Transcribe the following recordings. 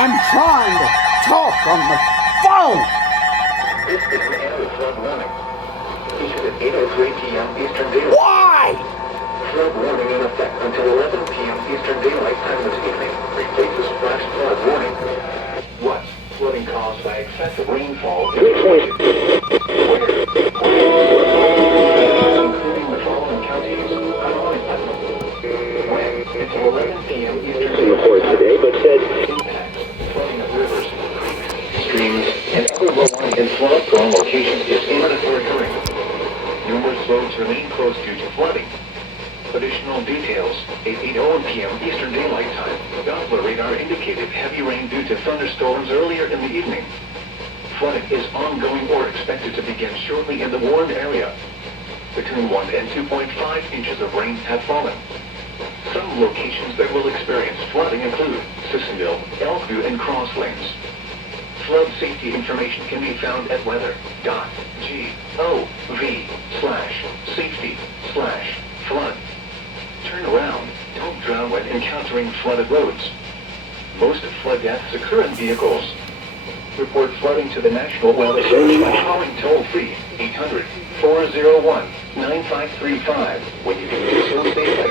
I'm trying to talk on the phone. This is an end of flood warning. Issued at 8:03 p.m. Eastern Daylight. Why? Flood warning in effect until 11 p.m. Eastern Daylight Time this evening. Replaces flash flood warning. What? Flooding caused by excessive rainfall including the following counties. When? Until 11 p.m. Eastern Daylight report today, but said impacts flooding of rivers, streams, and other low-lying and flood-prone locations is imminent or occurring. Numerous roads remain closed due to flooding. Additional details, at 8:01 p.m. Eastern Daylight Time, Doppler radar indicated heavy rain due to thunderstorms earlier in the evening. Flooding is ongoing or expected to begin shortly in the warned area. Between 1 and 2.5 inches of rain have fallen. Some locations that will experience flooding include Sissonville, Elkview, and Crosswinds. Flood safety information can be found at weather.gov/safety/flood. Turn around. Don't drown when encountering flooded roads. Most flood deaths occur in vehicles. Report flooding to the National Weather Service by calling toll-free 800-401-9535 when you can do so safely.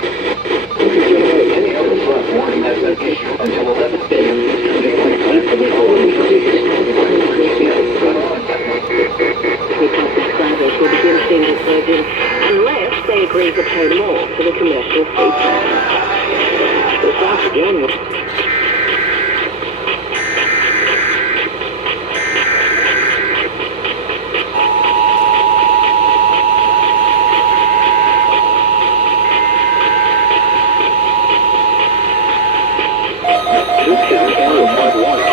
Any other flood warning has been issued until 11 p.m. Eastern Daylight Time for the following counties: West Virginia, Subscribers will begin seeing this version unless they agree to pay more for the commercial fee. But once again, this is an area flood warning.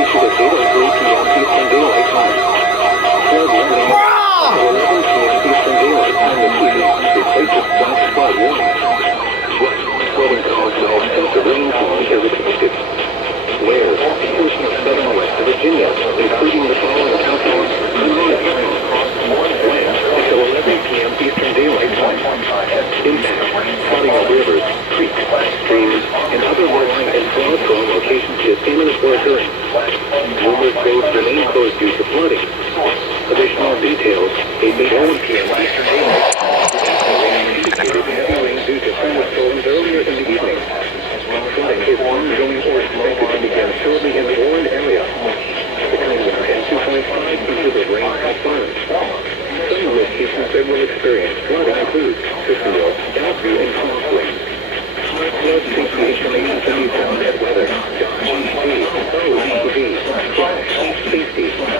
Issued at 8:03 p.m. Eastern Daylight Time. Flood warning at 11 p.m. Eastern Daylight Time this evening. Replaces flash flood warning. What? Flooding caused by excessive rainfall is expected. Where? A portion of southern West Virginia, including the following counties: when? Until 11 p.m. Eastern Daylight Time. Impact: flooding of rivers, creeks, streams, and other low-lying and flood-prone locations is imminent or occurring. Numerous roads remain closed due to flooding. Additional details, 8:01 p.m. Eastern Daylight Time. Indicated heavy rain due to thunderstorms earlier in the evening. Flooding is ongoing or expected to begin shortly in the warned area. Between 1 and 2.5 inches of rain have fallen. Some locations that will experience flooding include Sissonville, Elkview, and Crosswinds. Flood safety information can be found at weather.gov/safety/flood.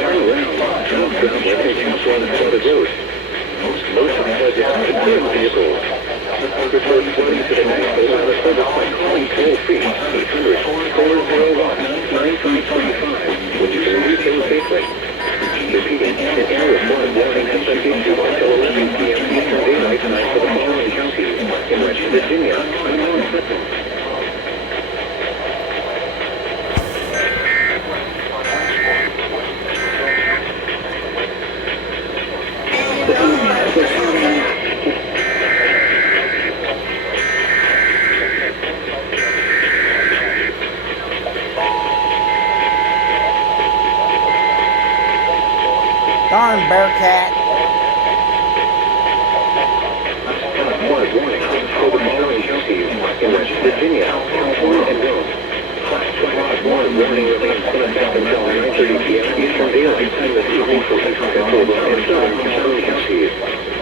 Turn around. Don't drown when encountering flooded roads. Most of the flood deaths occur in vehicles. Report flooding to the National Weather Service by calling toll-free 800-401-9535 when you can do so safely. Repeating, an area flood warning has been issued until 11 p.m. Eastern Daylight Time for the following counties: in West Virginia, and North Hudson. Darn Bearcat. Flood warning for the following counties: in West Virginia, California, and Rome. Flood warning remains in effect until 9:30 p.m. Eastern Daylight Time this evening for East Central and Southern California counties.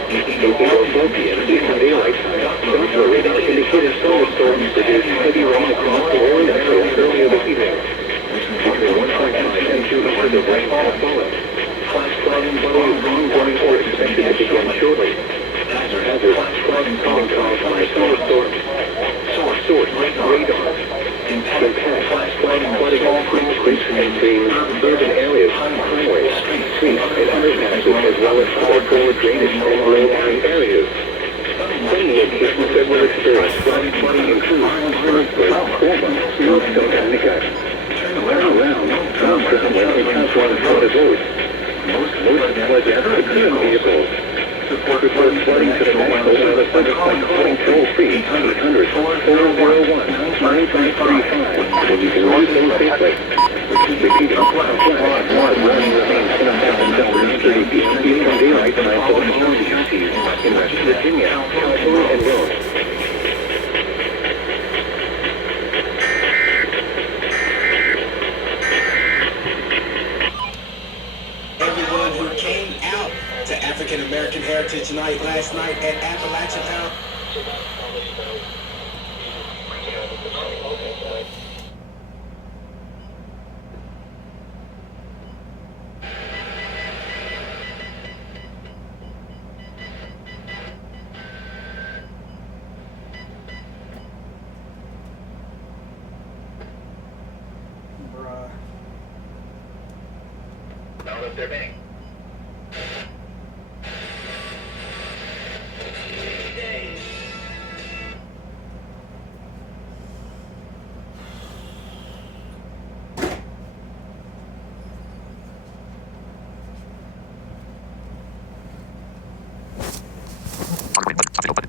8:04 p.m. Eastern Daylight Time, Doppler radar indicated thunderstorms produced heavy rain across the warned area earlier this evening. Between 1.5 and 2 inches of rain have fallen. Flash flooding is ongoing or expected to begin shortly. Hazard, flooding caused by thunderstorms. Source, radar. Impact, flooding of creeks and streams, urban areas, highways, streets, and underpasses, as well as other poor drainage and low-lying areas. Some locations that will experience flooding include Burnsville, Colma, Millstone, and Nicot. Turn around, don't drown when encountering flooded roads. Most flood deaths occur in vehicles. Report flooding to the National Weather Service by calling toll-free 800-401-9535 85, and you can run things safely. Repeating, Flag 1 warning remains in effect until 9:30 p.m. Eastern Daylight Time for the following counties in West Virginia, California, and Rhode. Everyone who came out to African American Heritage Night last night at Appalachian Town. Bruh. Now that they're bang. Open.